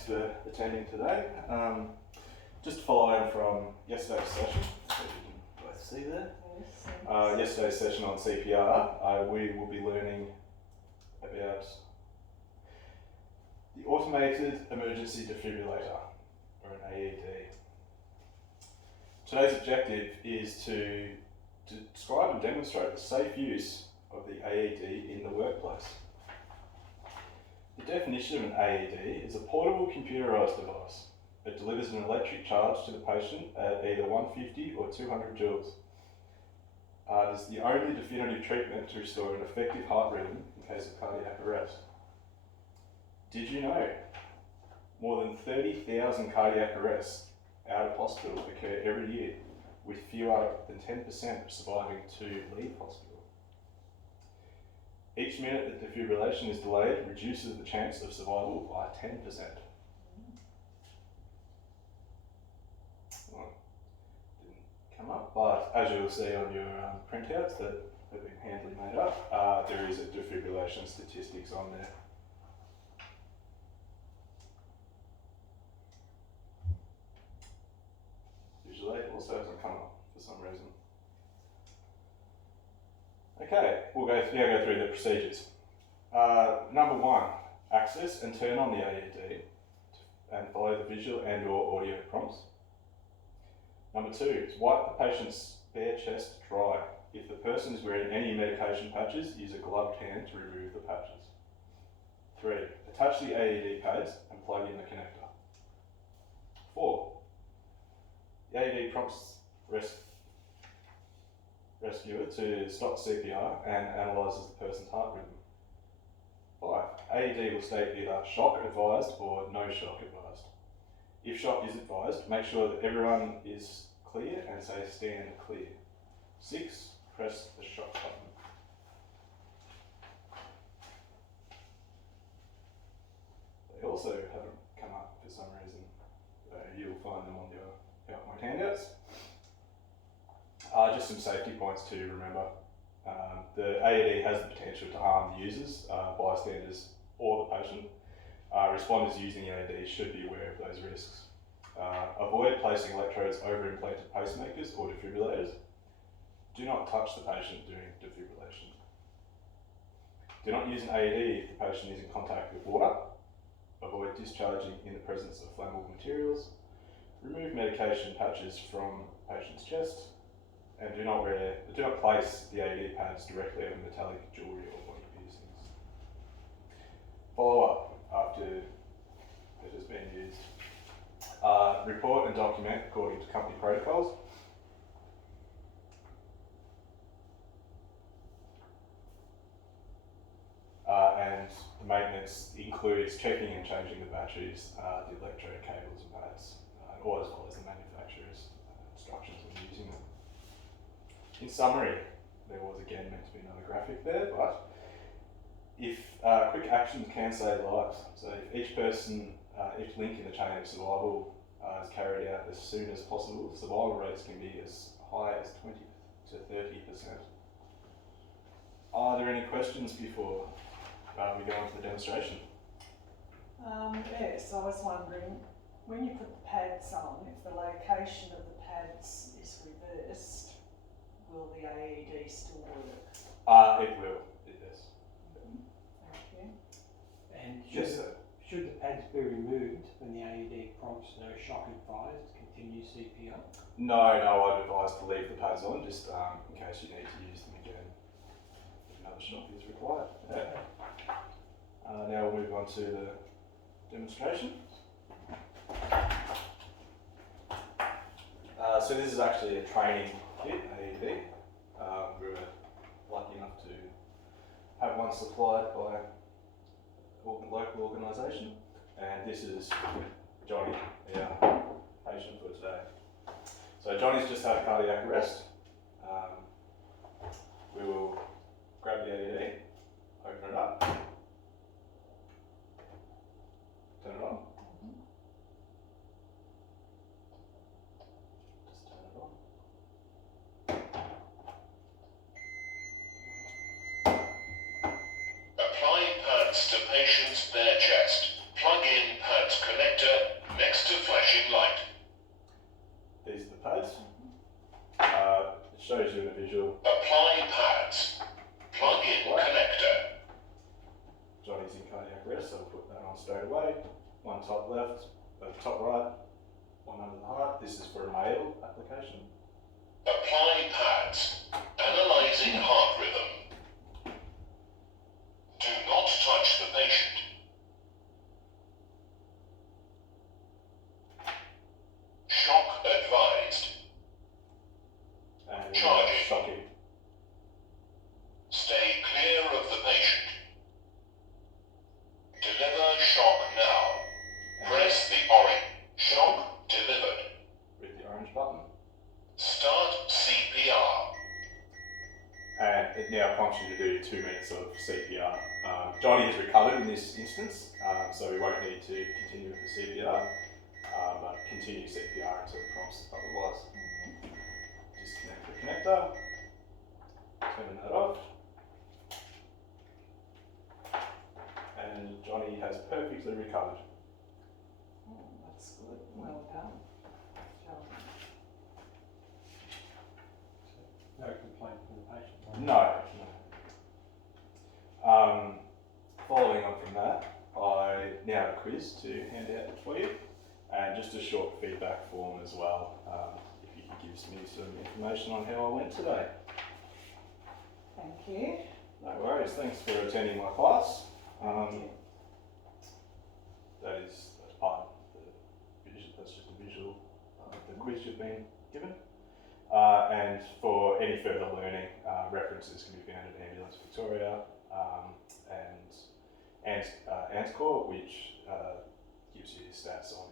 thanks for attending today. Just following from yesterday's session, so you can both see there. Yesterday's session on CPR, we will be learning about the automated emergency defibrillator, or an AED. Today's objective is to describe and demonstrate the safe use of the AED in the workplace. The definition of an AED is a portable computerised device. It delivers an electric charge to the patient at either 150 or 200 joules. It is the only definitive treatment to restore an effective heart rhythm in case of cardiac arrest. Did you know more than 30,000 cardiac arrests out of hospital occur every year, with fewer than 10% surviving to leave hospital? Each minute that defibrillation is delayed reduces the chance of survival by 10%. Well, didn't come up, but as you'll see on your printouts that have been handily made up, there is a defibrillation statistics on there. Usually it also hasn't come up for some reason. Okay, we'll now go through the procedures. Number one, access and turn on the AED and follow the visual and or audio prompts. Number two is wipe the patient's bare chest dry. If the person is wearing any medication patches, use a gloved hand to remove the patches. 3. Attach the AED pads and plug in the connector. 4. The AED prompts rescuer to stop CPR and analyses the person's heart rhythm. 5. AED will state either shock advised or no shock advised. If shock is advised, make sure that everyone is clear and say stand clear. 6. Press the shock button. They also haven't come up for some reason. You'll find them on your PowerPoint handouts. Just some safety points to remember. The AED has the potential to harm the users, bystanders, or the patient. Responders using the AED should be aware of those risks. Avoid placing electrodes over implanted pacemakers or defibrillators. Do not touch the patient during defibrillation. Do not use an AED if the patient is in contact with water. Avoid discharging in the presence of flammable materials. Remove medication patches from the patient's chest. And do not place the AED pads directly over metallic jewellery or body piercings. Follow up after it has been used. Report and document according to company protocols. And the maintenance includes checking and changing the batteries, the electrode cables and pads, or as well as the manufacturer's instructions on using them. In summary, there was again meant to be another graphic there, but if quick actions can save lives, so if each link in the chain of survival is carried out as soon as possible, survival rates can be as high as 20 to 30%. Are there any questions before we go on to the demonstration? Yes, I was wondering, when you put the pads on, if the location of the pads is reversed, will the AED still work? It will, it does. Thank you. And Yes, sir. should the pads be removed when the AED prompts no shock advised to continue CPR? No, I'd advise to leave the pads on just in case you need to use them again if another shock is required. Yeah. Now we'll move on to the demonstration. So this is actually a training kit, AED. We were lucky enough to have one supplied by a local organisation, and this is Johnny, our patient for today. So Johnny's just had a cardiac arrest. We will grab the AED, open it up, turn it on. Just turn it on. Apply pads to patient's bare chest. Plug in pads connected top left, top right, one under the heart. This is for a male application. Apply pads. Analyzing heart rhythm. Do not touch the patient. Shock advised. And Charging. shocking. Stay clear of the patient. Deliver shock now. And Press the orange. Shock delivered. with the orange button. Start CPR. And it now prompts you to do 2 minutes of CPR. Johnny has recovered in this instance, so we won't need to continue with the CPR, but continue CPR until it prompts otherwise. Disconnect the connector, turn that off, and Johnny has perfectly recovered. Oh, that's good. Well done. No complaint from the patient. right? No. Following on from that, I now have a quiz to hand out for you, and just a short feedback form as well. If you could give me some information on how I went today. Thank you. No worries. Thanks for attending my class. That's part of the visual. That's just a visual of the quiz you've been given. And for any further learning, references can be found at Ambulance Victoria and ANSCOR, which gives you stats on